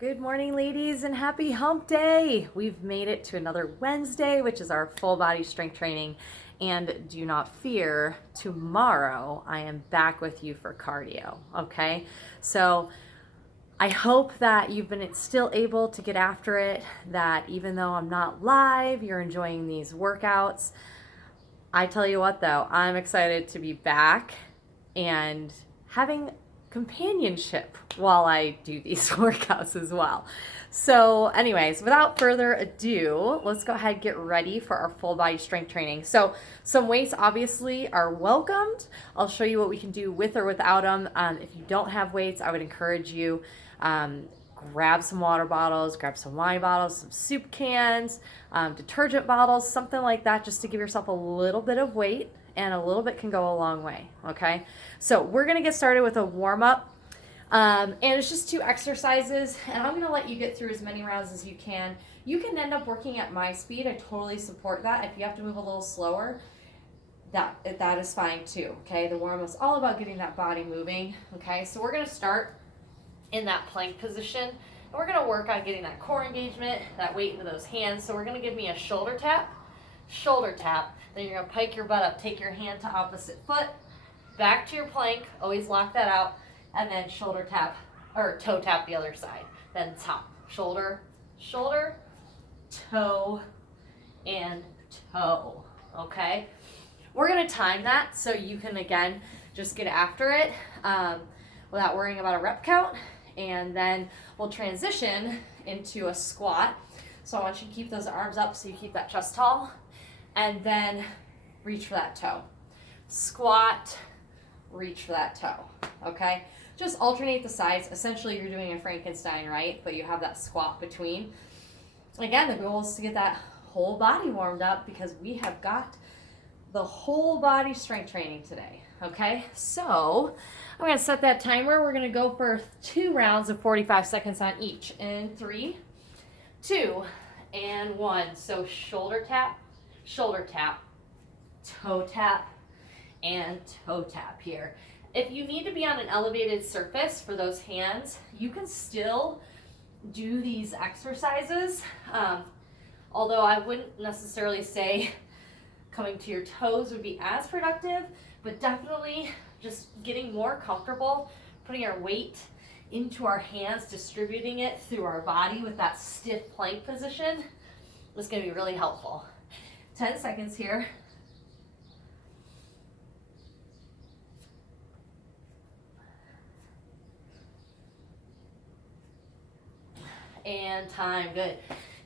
Good morning, ladies, and happy hump day. We've made it to another Wednesday, which is our full body strength training. And do not fear, tomorrow I am back with you for cardio, okay? So I hope that you've been still able to get after it, that even though I'm not live, you're enjoying these workouts. I tell you what, though, I'm excited to be back and having companionship while I do these workouts as well. So anyways, without further ado, let's go ahead and get ready for our full body strength training. So some weights obviously are welcomed. I'll show you what we can do with or without them. If you don't have weights, I would encourage you grab some water bottles, grab some wine bottles, some soup cans, detergent bottles, something like that, just to give yourself a little bit of weight, and a little bit can go a long way, okay? So we're gonna get started with a warm-up, and it's just 2 exercises, and I'm gonna let you get through as many rounds as you can. You can end up working at my speed. I totally support that. If you have to move a little slower, that is fine too, okay? The warm-up's all about getting that body moving, okay? So we're gonna start in that plank position, and we're gonna work on getting that core engagement, that weight into those hands. So we're gonna give me a shoulder tap, then you're gonna pike your butt up, take your hand to opposite foot, back to your plank, always lock that out, and then shoulder tap, or toe tap the other side, then top, shoulder, shoulder, toe, and toe, okay? We're gonna time that so you can, again, just get after it without worrying about a rep count. And then we'll transition into a squat. So I want you to keep those arms up so you keep that chest tall, and then reach for that toe. Squat, reach for that toe, okay? Just alternate the sides. Essentially, you're doing a Frankenstein, right? But you have that squat between. Again, the goal is to get that whole body warmed up because we have got the whole body strength training today, okay? So I'm gonna set that timer. We're gonna go for 2 rounds of 45 seconds on each. In 3, 2, and 1. So shoulder tap, toe tap, and toe tap here. If you need to be on an elevated surface for those hands, you can still do these exercises. Although I wouldn't necessarily say coming to your toes would be as productive, but definitely just getting more comfortable, putting our weight into our hands, distributing it through our body with that stiff plank position is going to be really helpful. 10 seconds here. And time, good.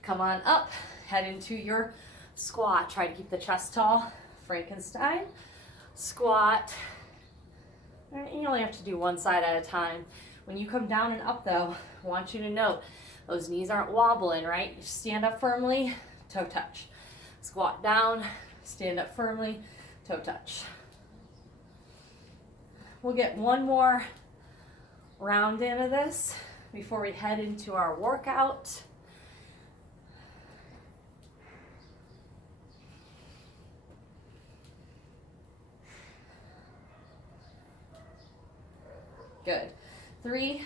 Come on up, head into your squat. Try to keep the chest tall, Frankenstein. Squat. All right, you only have to do one side at a time. When you come down and up though, I want you to note those knees aren't wobbling, right? You stand up firmly, toe touch. Squat down, stand up firmly, toe touch. We'll get one more round into this before we head into our workout. Good. 3,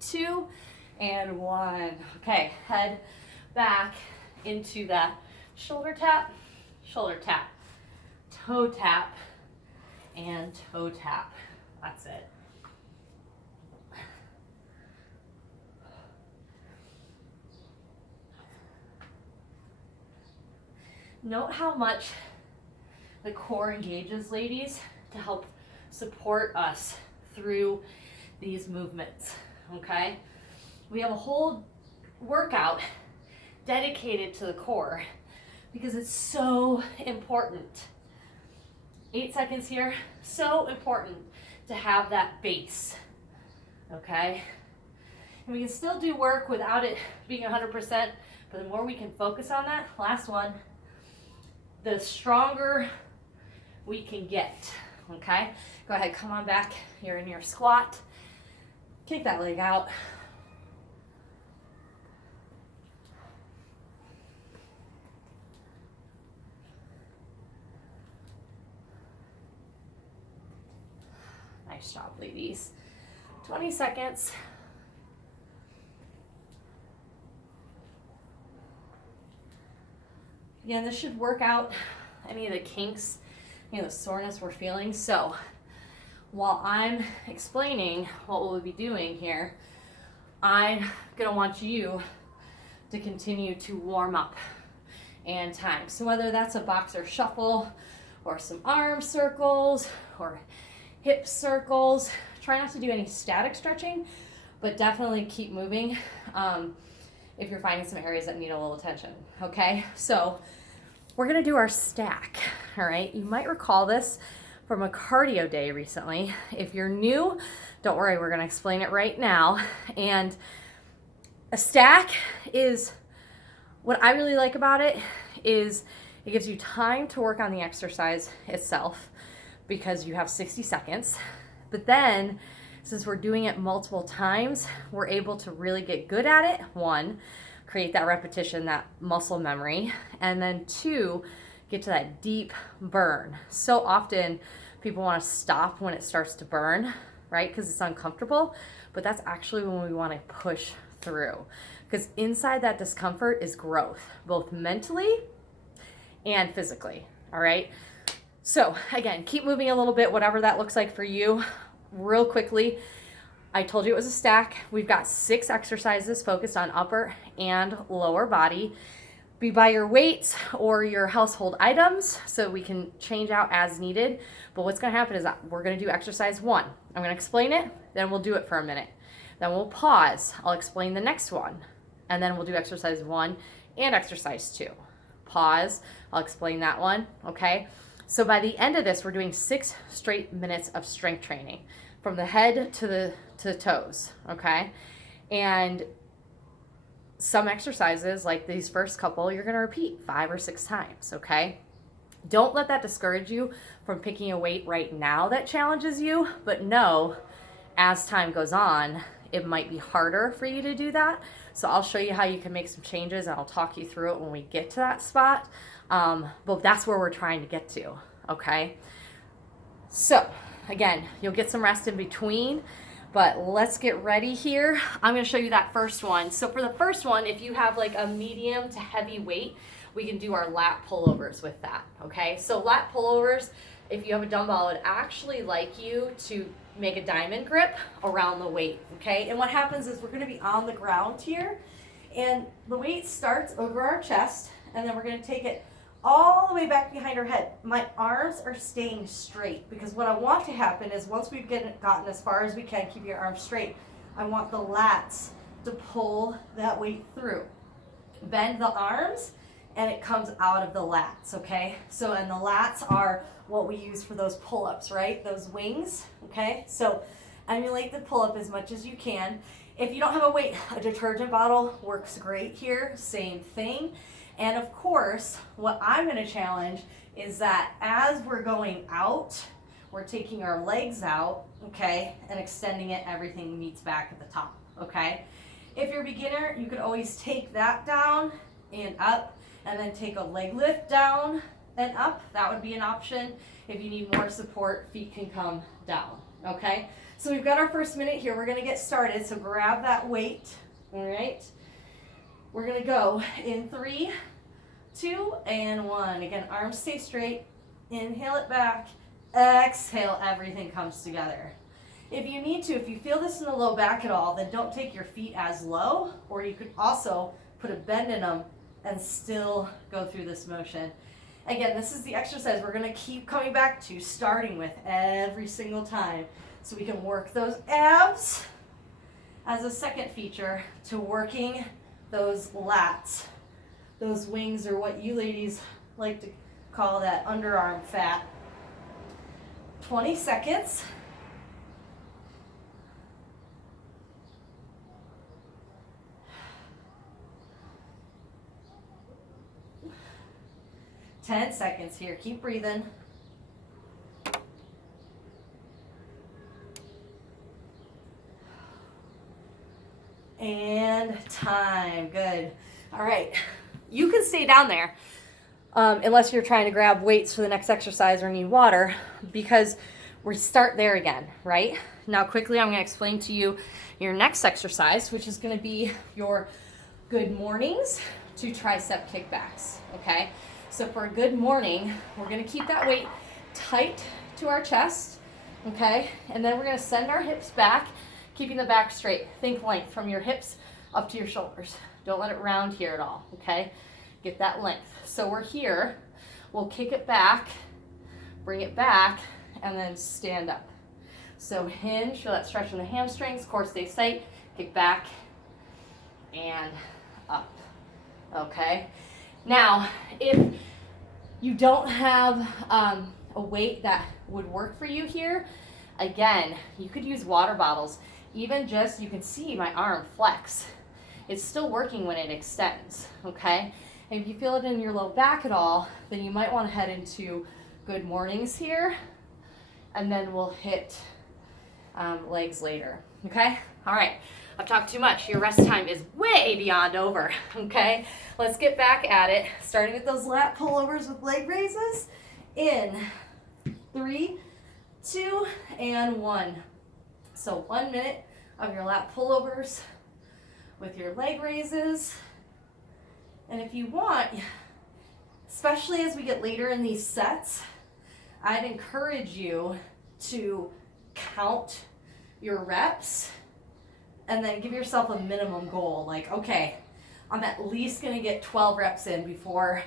2, and 1. Okay, head back into that shoulder tap, toe tap, and toe tap. That's it. Note how much the core engages, ladies, to help support us through these movements, okay? We have a whole workout dedicated to the core because it's so important. 8 seconds here, so important to have that base, okay? And we can still do work without it being 100%, but the more we can focus on that, last one, the stronger we can get, okay? Go ahead, come on back. You're in your squat. Kick that leg out. Nice job, ladies. 20 seconds. Again, this should work out any of the kinks, the soreness we're feeling. So while I'm explaining what we'll be doing here, I'm gonna want you to continue to warm up and time. So whether that's a boxer shuffle or some arm circles or hip circles, try not to do any static stretching, but definitely keep moving if you're finding some areas that need a little attention, okay? So we're gonna do our stack, all right? You might recall this from a cardio day recently. If you're new, don't worry, we're gonna explain it right now. And a stack is, what I really like about it is it gives you time to work on the exercise itself because you have 60 seconds. But then, since we're doing it multiple times, we're able to really get good at it. One, create that repetition, that muscle memory. And then two, get to that deep burn. So often people want to stop when it starts to burn, right? Because it's uncomfortable. But that's actually when we want to push through. Because inside that discomfort is growth, both mentally and physically, all right? So again, keep moving a little bit, whatever that looks like for you. Real quickly, I told you it was a stack. We've got 6 exercises focused on upper and lower body. Be by your weights or your household items so we can change out as needed. But what's gonna happen is that we're gonna do exercise 1. I'm gonna explain it, then we'll do it for a minute. Then we'll pause. I'll explain the next one. And then we'll do exercise 1 and exercise 2. Pause. I'll explain that one, okay? So by the end of this, we're doing 6 straight minutes of strength training from the head to the toes, okay? And some exercises, like these first couple, you're gonna repeat 5 or 6 times, okay? Don't let that discourage you from picking a weight right now that challenges you, but know as time goes on, it might be harder for you to do that. So I'll show you how you can make some changes and I'll talk you through it when we get to that spot. But that's where we're trying to get to, okay? So again, you'll get some rest in between, but let's get ready here. I'm gonna show you that first one. So for the first one, if you have like a medium to heavy weight, we can do our lat pullovers with that, okay? So lat pullovers, if you have a dumbbell, I would actually like you to make a diamond grip around the weight, okay? And what happens is we're gonna be on the ground here, and the weight starts over our chest, and then we're gonna take it all the way back behind our head. My arms are staying straight because what I want to happen is once we've gotten as far as we can, keep your arms straight, I want the lats to pull that weight through. Bend the arms, and it comes out of the lats, okay? So, and the lats are what we use for those pull-ups, right? Those wings, okay? So emulate the pull-up as much as you can. If you don't have a weight, a detergent bottle works great here, same thing. And of course, what I'm gonna challenge is that as we're going out, we're taking our legs out, okay? And extending it, everything meets back at the top, okay? If you're a beginner, you could always take that down and up, and then take a leg lift down and up. That would be an option. If you need more support, feet can come down, okay? So we've got our first minute here. We're gonna get started, so grab that weight, all right? We're gonna go in 3, 2, and 1. Again, arms stay straight. Inhale it back. Exhale, everything comes together. If you need to, if you feel this in the low back at all, then don't take your feet as low, or you could also put a bend in them and still go through this motion. Again, this is the exercise we're gonna keep coming back to, starting with every single time. So we can work those abs as a second feature to working those lats. Those wings are what you ladies like to call that underarm fat. 20 seconds. Ten seconds here. Keep breathing. And time. Good. All right. You can stay down there unless you're trying to grab weights for the next exercise or need water, because we start there again, right? Now quickly I'm going to explain to you your next exercise, which is going to be your good mornings to tricep kickbacks, okay? So for a good morning, we're gonna keep that weight tight to our chest, okay? And then we're gonna send our hips back, keeping the back straight. Think length from your hips up to your shoulders. Don't let it round here at all, okay? Get that length. So we're here, we'll kick it back, bring it back, and then stand up. So hinge, feel that stretch in the hamstrings, core stays tight, kick back, and up, okay? Now, if you don't have a weight that would work for you here, again, you could use water bottles. Even just, you can see my arm flex. It's still working when it extends, okay? And if you feel it in your low back at all, then you might want to head into good mornings here, and then we'll hit legs later, okay? All right, I've talked too much. Your rest time is way beyond over, okay? Let's get back at it, starting with those lat pullovers with leg raises. In 3, 2, and 1. So 1 minute of your lat pullovers with your leg raises. And if you want, especially as we get later in these sets, I'd encourage you to count your reps and then give yourself a minimum goal. Like, okay, I'm at least gonna get 12 reps in before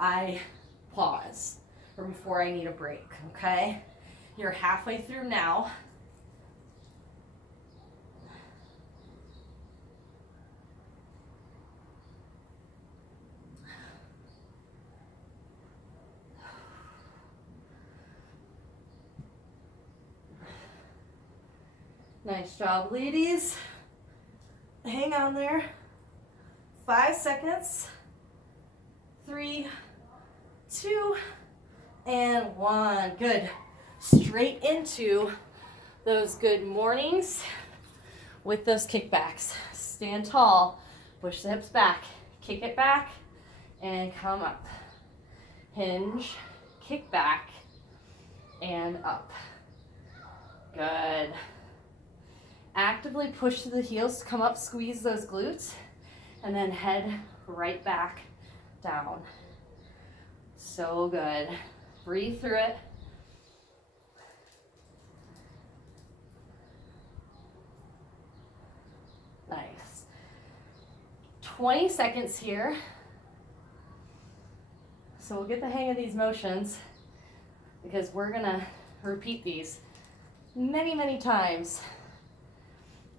I pause or before I need a break, okay? You're halfway through now. Nice job, ladies. Hang on there. 5 seconds. 3, 2, and 1. Good. Straight into those good mornings with those kickbacks. Stand tall, push the hips back, kick it back, and come up. Hinge, kick back, and up. Good. Actively push to the heels, come up, squeeze those glutes, and then head right back down. So good. Breathe through it. Nice. 20 seconds here. So we'll get the hang of these motions because we're gonna repeat these many, many times.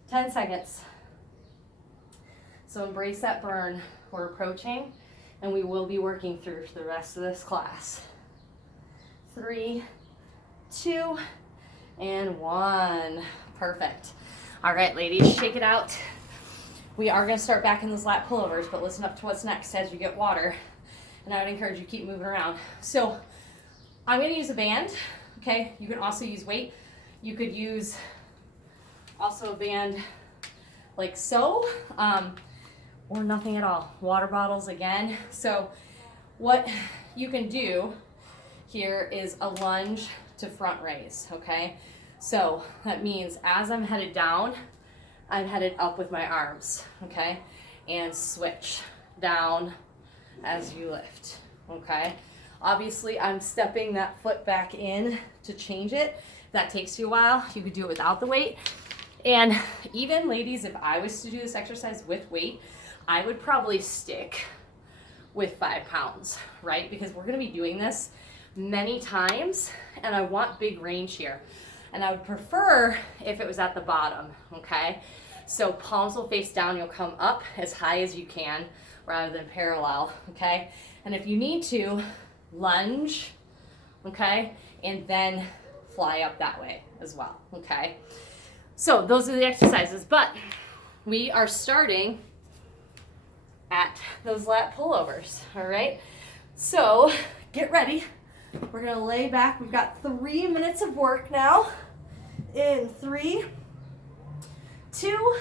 10 seconds. So embrace that burn. We're approaching, and we will be working through the rest of this class. 3, 2, and 1. Perfect. All right, ladies, shake it out. We are gonna start back in those lat pullovers, but listen up to what's next as you get water. And I would encourage you to keep moving around. So I'm gonna use a band, okay? You can also use weight. You could use also a band like so, or nothing at all. Water bottles again. So what you can do here is a lunge to front raise, okay? So that means as I'm headed down, I'm headed up with my arms, okay? And switch down as you lift, okay? Obviously, I'm stepping that foot back in to change it. If that takes you a while, you could do it without the weight. And even ladies, if I was to do this exercise with weight, I would probably stick with 5 pounds, right? Because we're gonna be doing this many times and I want big range here. And I would prefer if it was at the bottom, okay? So palms will face down, you'll come up as high as you can rather than parallel, okay? And if you need to, lunge, okay? And then fly up that way as well, okay? So those are the exercises, but we are starting at those lat pullovers, all right? So get ready. We're gonna lay back. We've got 3 minutes of work now. In 3, 2,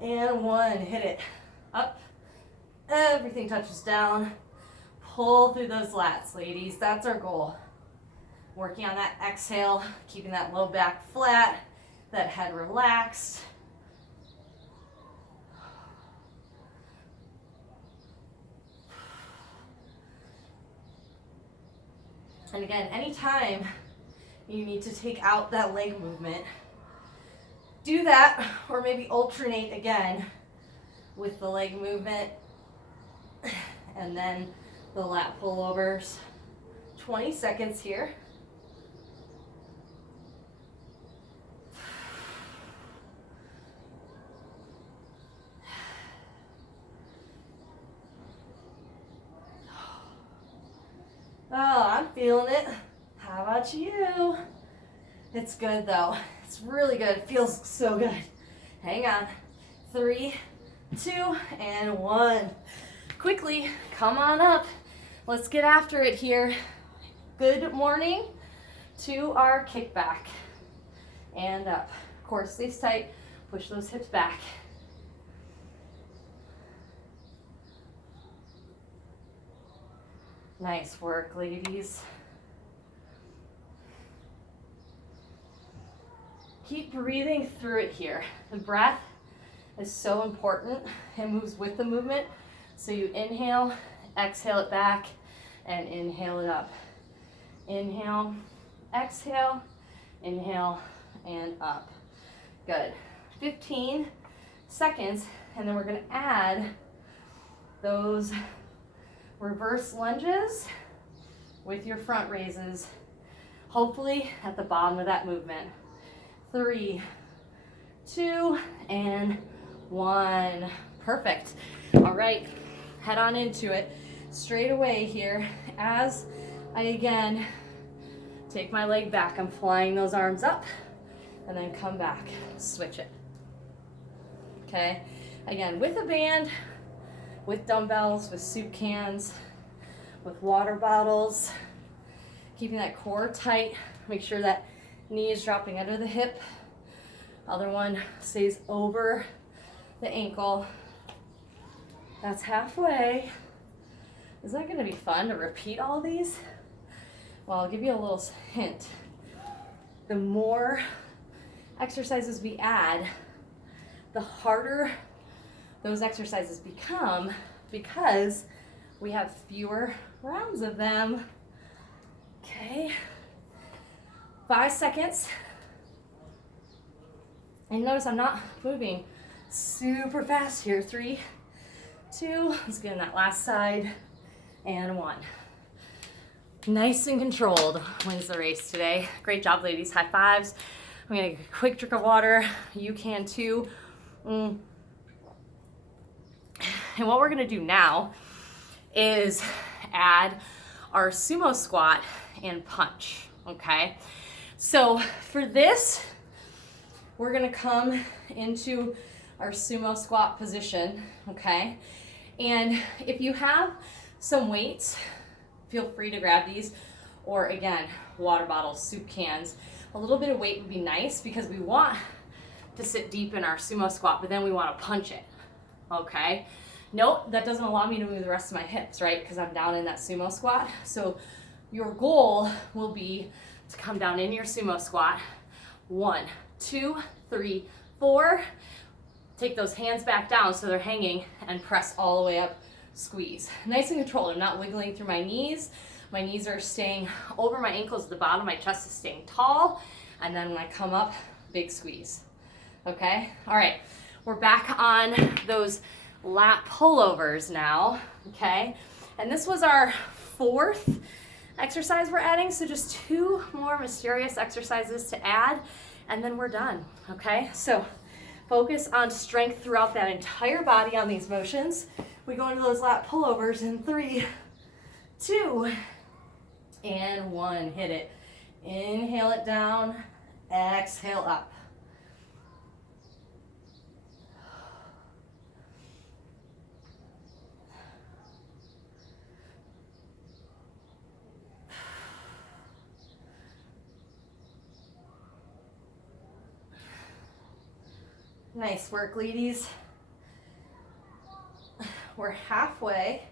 and 1. Hit it. Up. Everything touches down. Pull through those lats, ladies. That's our goal. Working on that exhale, keeping that low back flat, that head relaxed. And again, anytime you need to take out that leg movement, do that, or maybe alternate again with the leg movement and then the lat pullovers. 20 seconds here. Oh, I'm feeling it. How about you? It's good though. It's really good. It feels so good. Hang on. 3, 2, and 1. Quickly, come on up. Let's get after it here. Good morning to our kickback. And up. Core stays tight. Push those hips back. Nice work, ladies. Keep breathing through it here. The breath is so important. It moves with the movement. So you inhale, exhale it back, and inhale it up. Inhale, exhale, inhale, and up. Good. 15 seconds, and then we're gonna add those reverse lunges with your front raises, hopefully at the bottom of that movement. 3, 2, and 1. Perfect. All right, head on into it. Straight away here, as I again take my leg back, I'm flying those arms up, and then come back, switch it. Okay, again, with a band, with dumbbells, with soup cans, with water bottles, keeping that core tight. Make sure that knee is dropping under the hip. Other one stays over the ankle. That's halfway. Is that gonna be fun to repeat all these? Well, I'll give you a little hint. The more exercises we add, the harder those exercises become because we have fewer rounds of them. Okay, 5 seconds. And notice I'm not moving super fast here. 3, 2, let's get in that last side, and 1. Nice and controlled wins the race today. Great job, ladies. High fives. I'm gonna get a quick drink of water. You can too. And what we're gonna do now is add our sumo squat and punch, okay? So for this, we're gonna come into our sumo squat position, okay? And if you have some weights, feel free to grab these, or again, water bottles, soup cans. A little bit of weight would be nice because we want to sit deep in our sumo squat, but then we want to punch it, okay? Note, that doesn't allow me to move the rest of my hips, right? Because I'm down in that sumo squat. So your goal will be to come down in your sumo squat. 1, 2, 3, 4. Take those hands back down so they're hanging and press all the way up, squeeze. Nice and controlled. I'm not wiggling through my knees. My knees are staying over my ankles at the bottom. My chest is staying tall. And then when I come up, big squeeze. Okay? All right. We're back on those lat pullovers now, okay? And this was our 4th exercise we're adding, so just 2 more mysterious exercises to add, and then we're done, okay? So focus on strength throughout that entire body on these motions. We go into those lat pullovers in 3, 2, and 1. Hit it. Inhale it down, exhale up. Nice work, ladies. We're halfway.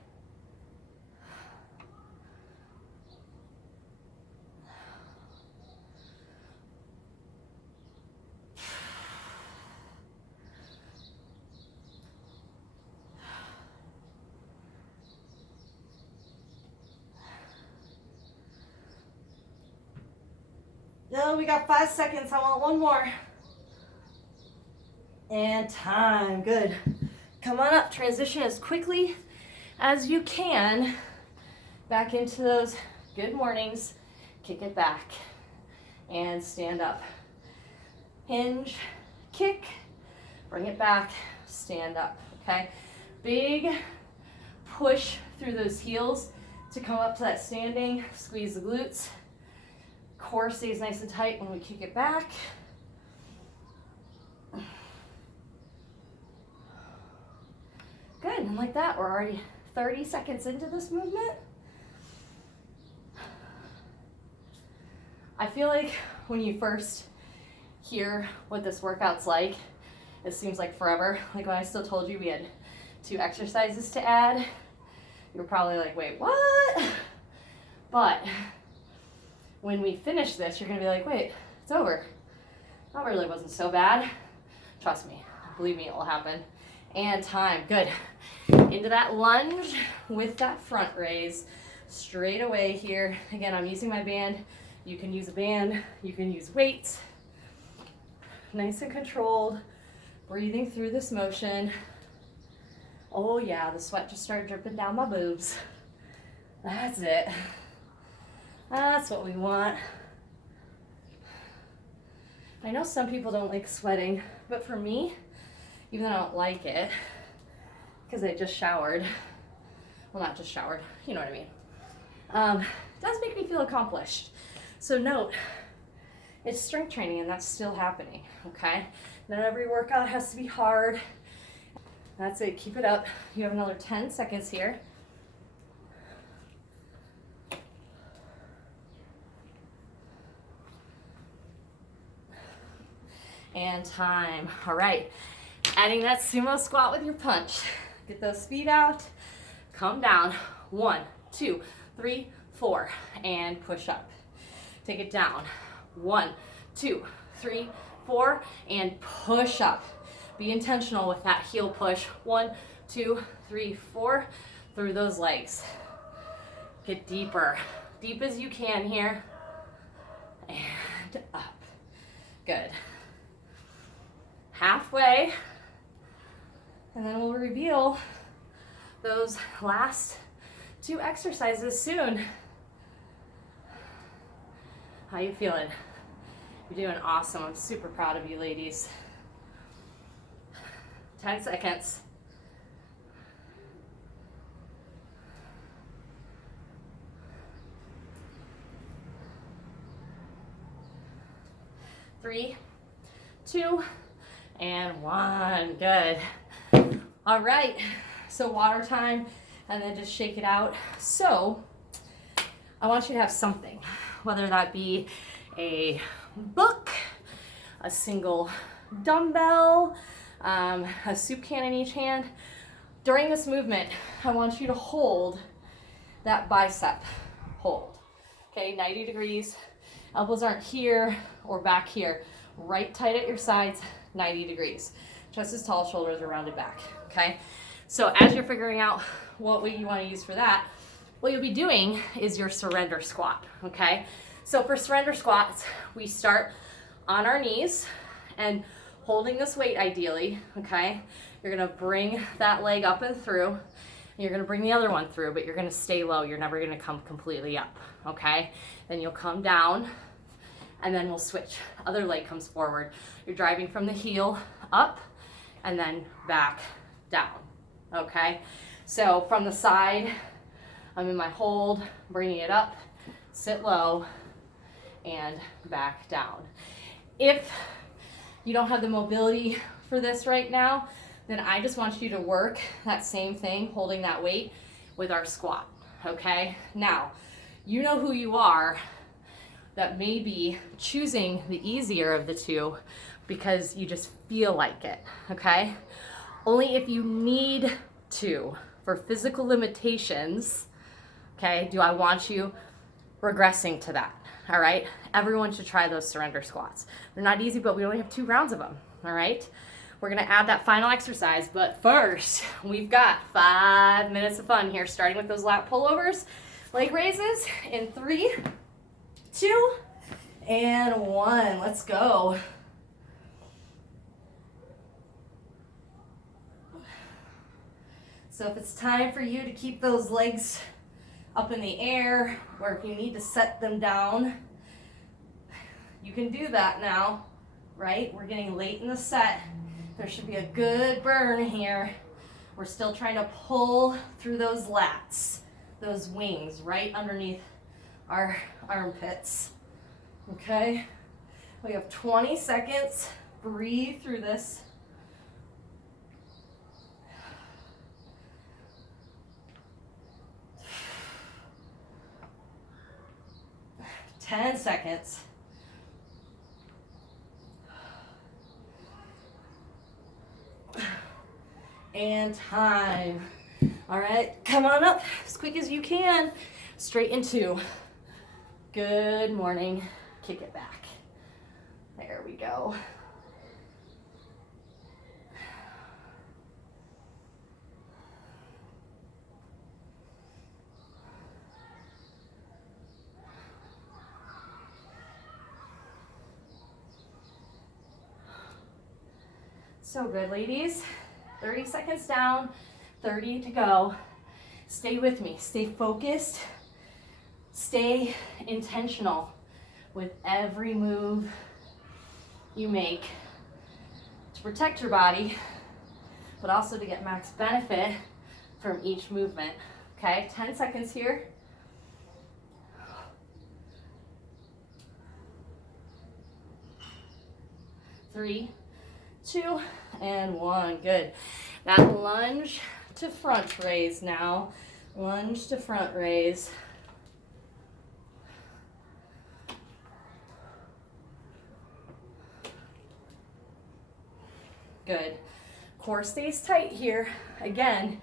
No, we got 5 seconds. I want one more. And time. Good. Come on up. Transition as quickly as you can back into those good mornings. Kick it back and stand up. Hinge, kick, bring it back, stand up, okay? Big push through those heels to come up to that standing. Squeeze the glutes. Core stays nice and tight when we kick it back. Good, and like that, we're already 30 seconds into this movement. I feel like when you first hear what this workout's like, it seems like forever. Like when I still told you we had 2 exercises to add, you were probably like, wait, what? But when we finish this, you're gonna be like, wait, it's over. That really wasn't so bad. Trust me, believe me, it will happen. And time, good. Into that lunge with that front raise, straight away here. Again, I'm using my band. You can use a band, you can use weights. Nice and controlled, breathing through this motion. Oh yeah, the sweat just started dripping down my boobs. That's it. That's what we want. I know some people don't like sweating, but for me, even though I don't like it, because I just showered, well, not just showered, you know what I mean, it does make me feel accomplished. So note, it's strength training and that's still happening, okay? Not every workout has to be hard. That's it, keep it up. You have another 10 seconds here. And time. All right, adding that sumo squat with your punch. Get those feet out, come down. 1, 2, 3, 4, and push up. Take it down. 1, 2, 3, 4, and push up. Be intentional with that heel push. 1, 2, 3, 4, through those legs. Get deeper, deep as you can here, and up. Good. Halfway, and then we'll reveal those last 2 exercises soon. How you feeling? You're doing awesome. I'm super proud of you, ladies. 10 seconds. 3, 2, and 1. Good. All right, so water time, and then just shake it out. So I want you to have something, whether that be a book, a single dumbbell, a soup can in each hand. During this movement, I want you to hold that bicep hold. Okay, 90 degrees. Elbows aren't here or back here. Right tight at your sides, 90 degrees. Chest is tall, shoulders are rounded back, okay? So as you're figuring out what weight you want to use for that, what you'll be doing is your surrender squat, okay? So for surrender squats, we start on our knees and holding this weight ideally, okay? You're gonna bring that leg up and through, and you're gonna bring the other one through, but you're gonna stay low. You're never gonna come completely up, okay? Then you'll come down, and then we'll switch. Other leg comes forward. You're driving from the heel up, and then back down, okay? So from the side, I'm in my hold, bringing it up, sit low, and back down. If you don't have the mobility for this right now, then I just want you to work that same thing, holding that weight with our squat, okay? Now, you know who you are that may be choosing the easier of the two because you just feel like it, okay? Only if you need to, for physical limitations, okay, do I want you regressing to that, all right? Everyone should try those surrender squats. They're not easy, but we only have 2 rounds of them, all right? We're gonna add that final exercise, but first, we've got 5 minutes of fun here, starting with those lat pullovers, leg raises in 3, 2, and 1. Let's go. So if it's time for you to keep those legs up in the air, or if you need to set them down, you can do that now, right? We're getting late in the set. There should be a good burn here. We're still trying to pull through those lats, those wings right underneath our armpits. Okay? We have 20 seconds. Breathe through this. 10 seconds. And time. All right, come on up as quick as you can. Straight into good morning. Kick it back. There we go. So good, ladies. 30 seconds down, 30 to go. Stay with me, stay focused, stay intentional with every move you make to protect your body, but also to get max benefit from each movement. Okay, 10 seconds here. Three, 2, and 1. Good. That lunge to front raise now. Lunge to front raise. Good. Core stays tight here. Again,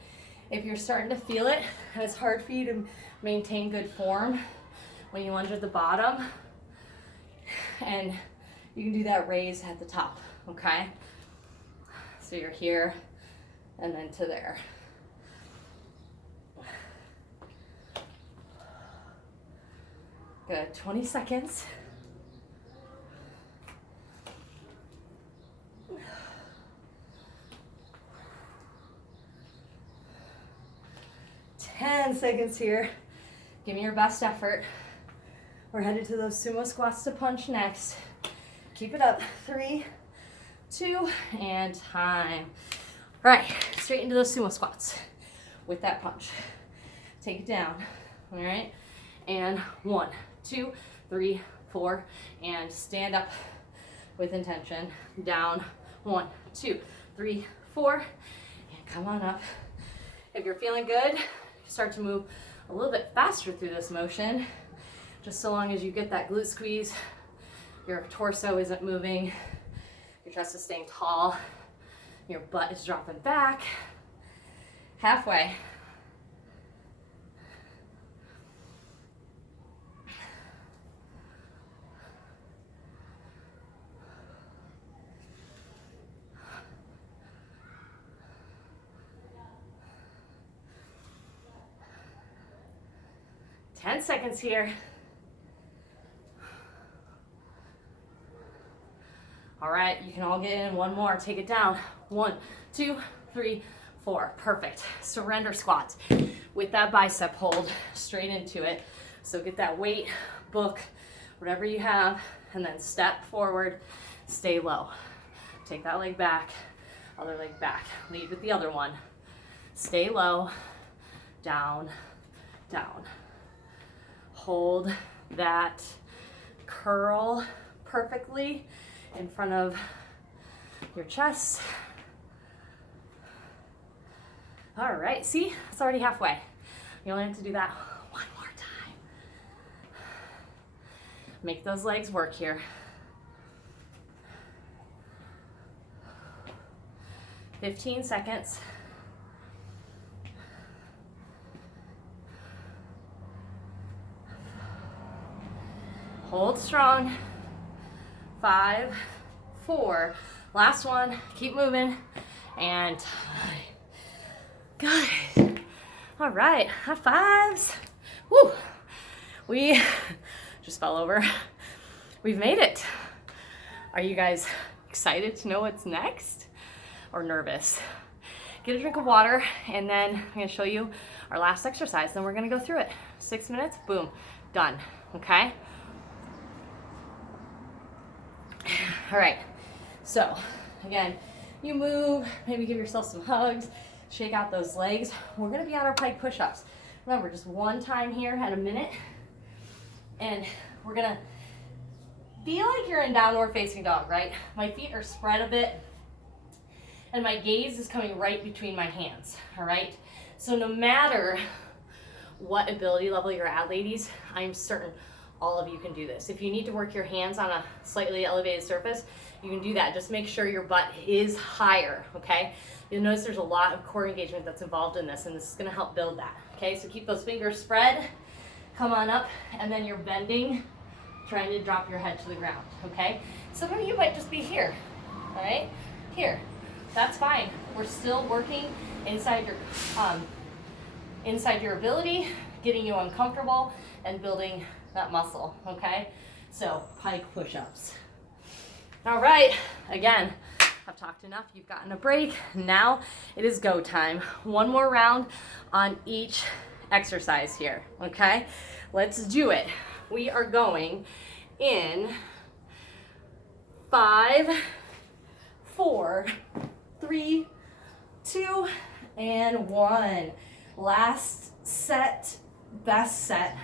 if you're starting to feel it and it's hard for you to maintain good form when you lunge at the bottom, and you can do that raise at the top, okay? So you're here and then to there. Good, 20 seconds. Ten seconds here. Give me your best effort. We're headed to those sumo squats to punch next. Keep it up. 3, 2, and time. All right, straight into those sumo squats with that punch. Take it down, all right? And 1, 2, 3, 4, and stand up with intention. Down, 1, 2, 3, 4, and come on up. If you're feeling good, start to move a little bit faster through this motion, just so long as you get that glute squeeze, your torso isn't moving, your chest is staying tall, your butt is dropping back. Halfway. Ten seconds here. All right, you can all get in one more. Take it down. 1, 2, 3, 4. Perfect. Surrender squats with that bicep hold straight into it. So get that weight, book, whatever you have, and then step forward, stay low. Take that leg back, other leg back. Lead with the other one. Stay low, down, down. Hold that curl perfectly in front of your chest. All right, see, it's already halfway. You only have to do that one more time. Make those legs work here. 15 seconds. Hold strong. 5, 4. Last one. Keep moving. And good. All right. High fives. Woo. We just fell over. We've made it. Are you guys excited to know what's next or nervous? Get a drink of water, and then I'm gonna show you our last exercise. Then we're gonna go through it. 6 minutes, boom, done, okay? All right, so again, you move, maybe give yourself some hugs, shake out those legs. We're gonna be on our pike push-ups. Remember, just one time here at a minute, and we're gonna feel like you're in downward facing dog, right? My feet are spread a bit, and my gaze is coming right between my hands, all right? So no matter what ability level you're at, ladies, I'm certain all of you can do this. If you need to work your hands on a slightly elevated surface, you can do that. Just make sure your butt is higher, okay? You'll notice there's a lot of core engagement that's involved in this, and this is gonna help build that, okay? So keep those fingers spread, come on up, and then you're bending, trying to drop your head to the ground, okay? Some of you might just be here, all right? Here, that's fine. We're still working inside your ability, getting you uncomfortable, and building that muscle, okay? So, pike push-ups. All right, again, I've talked enough, you've gotten a break. Now it is go time. One more round on each exercise here, okay? Let's do it. We are going in 5, 4, 3, 2, and 1. Last set, best set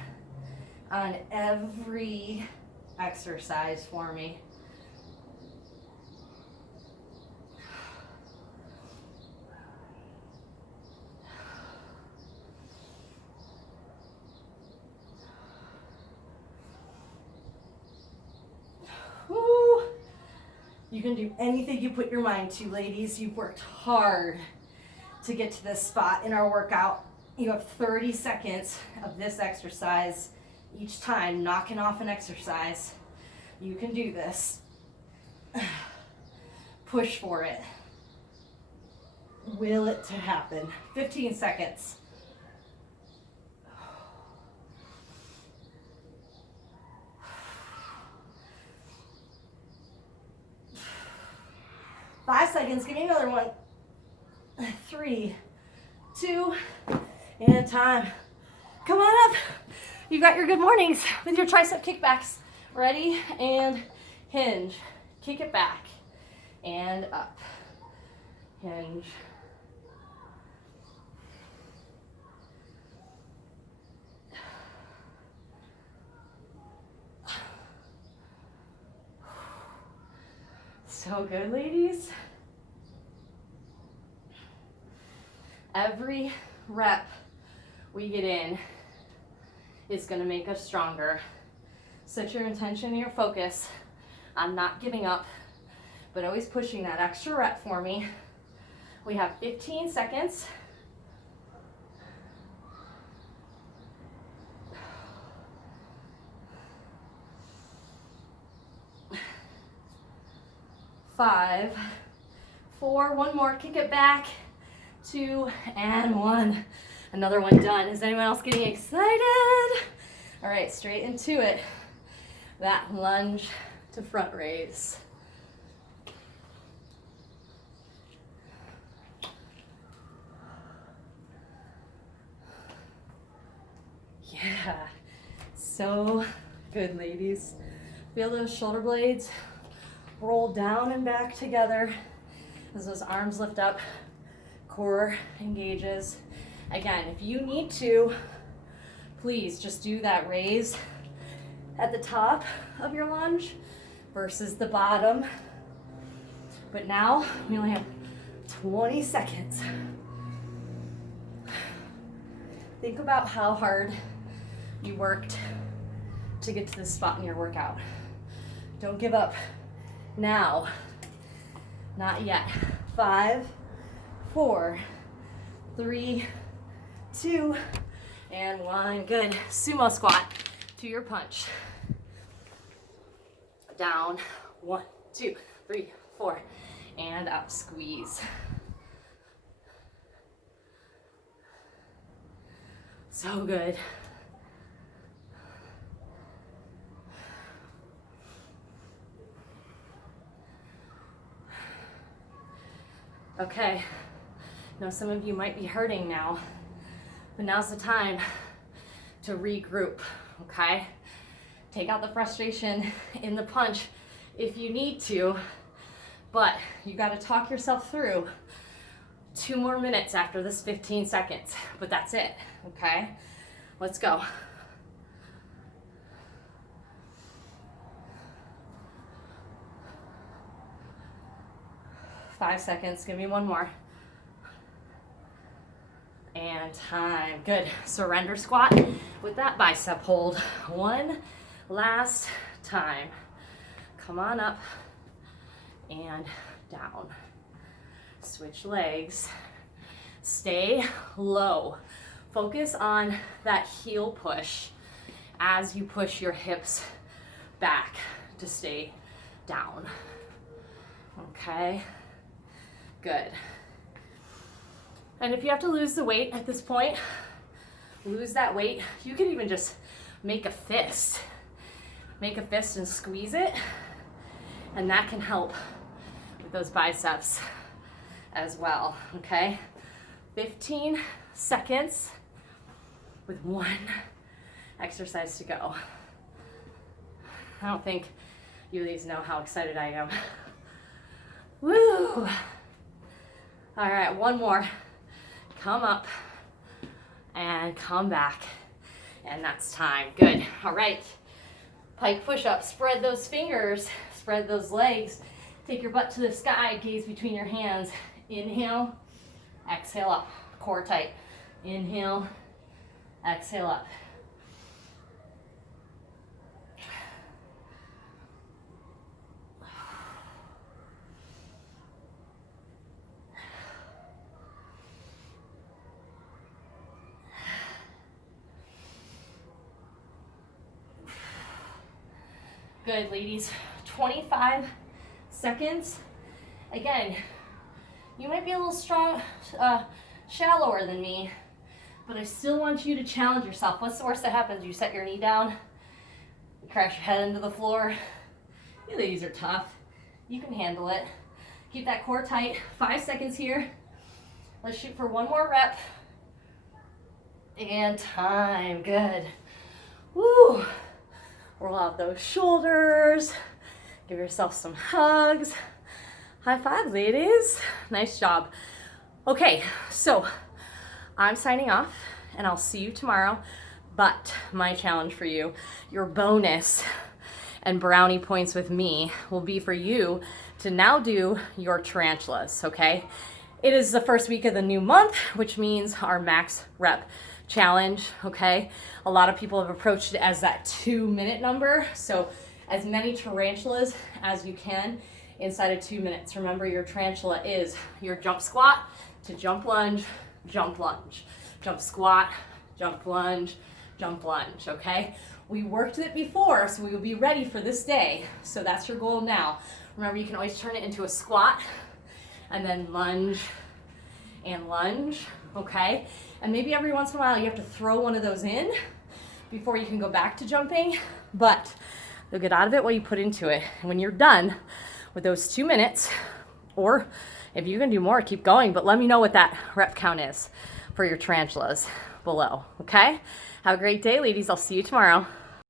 on every exercise for me. Woo. You can do anything you put your mind to, ladies. You've worked hard to get to this spot in our workout. You have 30 seconds of this exercise each time, knocking off an exercise. You can do this. Push for it. Will it to happen. 15 seconds. Five seconds, give me another one. 3, 2, and time. Come on up. You got your good mornings with your tricep kickbacks. Ready? And hinge. Kick it back. And up. Hinge. So good, ladies. Every rep we get in is going to make us stronger. Set your intention and your focus on not giving up, but always pushing that extra rep for me. We have 15 seconds. Five, 4, one more, kick it back. 2, and 1. Another one done. Is anyone else getting excited? All right, straight into it. That lunge to front raise. Yeah, so good, ladies. Feel those shoulder blades roll down and back together as those arms lift up. Core engages. Again, if you need to, please just do that raise at the top of your lunge versus the bottom. But now we only have 20 seconds. Think about how hard you worked to get to this spot in your workout. Don't give up now. Not yet. 5, 4, 3, 2, and 1. Good. Sumo squat to your punch. Down. 1, 2, 3, 4, and up. Squeeze. So good. Okay, I know some of you might be hurting now, but now's the time to regroup, okay? Take out the frustration in the punch if you need to, but you gotta talk yourself through 2 more minutes after this 15 seconds, but that's it, okay? Let's go. Five seconds, give me one more. And time, good. Surrender squat with that bicep hold. One last time. Come on up and down. Switch legs. Stay low. Focus on that heel push as you push your hips back to stay down. Okay, good. And if you have to lose the weight at this point, lose that weight. You can even just make a fist. Make a fist and squeeze it, and that can help with those biceps as well, okay? 15 seconds with one exercise to go. I don't think you ladies know how excited I am. Woo! All right, one more. Come up and come back, and that's time. Good. All right, pike push-up. Spread those fingers, spread those legs. Take your butt to the sky, gaze between your hands. Inhale, exhale up, core tight. Inhale, exhale up. Good, ladies. 25 seconds. Again, you might be a little shallower than me, but I still want you to challenge yourself. What's the worst that happens? You set your knee down, you crash your head into the floor. You ladies are tough. You can handle it. Keep that core tight. 5 seconds here. Let's shoot for one more rep. And time. Good. Woo! Roll out those shoulders. Give yourself some hugs. High five, ladies. Nice job. Okay, so I'm signing off, and I'll see you tomorrow. But my challenge for you, your bonus and brownie points with me, will be for you to now do your tarantulas, okay? It is the first week of the new month, which means our max rep challenge, okay? A lot of people have approached it as that 2-minute number, so as many tarantulas as you can inside of 2 minutes. Remember, your tarantula is your jump squat to jump lunge, jump squat, jump lunge, okay? We worked it before, so we will be ready for this day. So that's your goal now. Remember, you can always turn it into a squat and then lunge and lunge, okay? And maybe every once in a while you have to throw one of those in before you can go back to jumping, but you'll get out of it what you put into it. And when you're done with those 2 minutes, or if you can do more, keep going, but let me know what that rep count is for your tarantulas below, okay? Have a great day, ladies. I'll see you tomorrow.